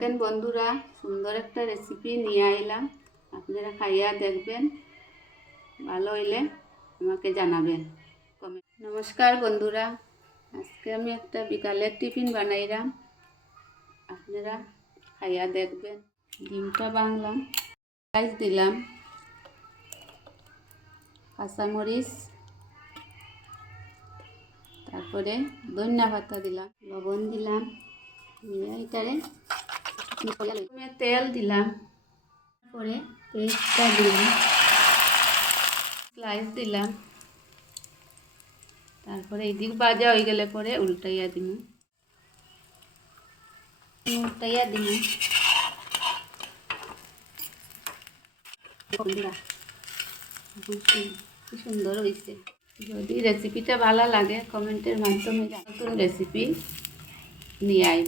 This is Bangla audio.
দেখেন বন্ধুরা, সুন্দর একটা রেসিপি নিয়ে আইলাম। আপনারা খাইয়া দেখবেন, ভালো হইলে আমাকে জানাবেন কমেন্ট। নমস্কার বন্ধুরা, আজকে আমি একটা বিকালের টিফিন বানাইলাম, আপনারা খাইয়া দেখবেন। ডিমটা বাংলাম, রাইস দিলাম, কাঁচামরিচ, তারপরে ধনিয়া পাতা দিলাম, লবণ দিলাম, এটারে তেল দিলাম, তারপরে পেস্টটা দিলাম, স্লাইস দিলাম, তারপরে এইদিক ভাজা হয়ে গেলে পরে উল্টাইয়া দিব। কি সুন্দর হয়েছে। যদি রেসিপিটা ভালো লাগে কমেন্টের মাধ্যমে নতুন রেসিপি নিয়ে আই।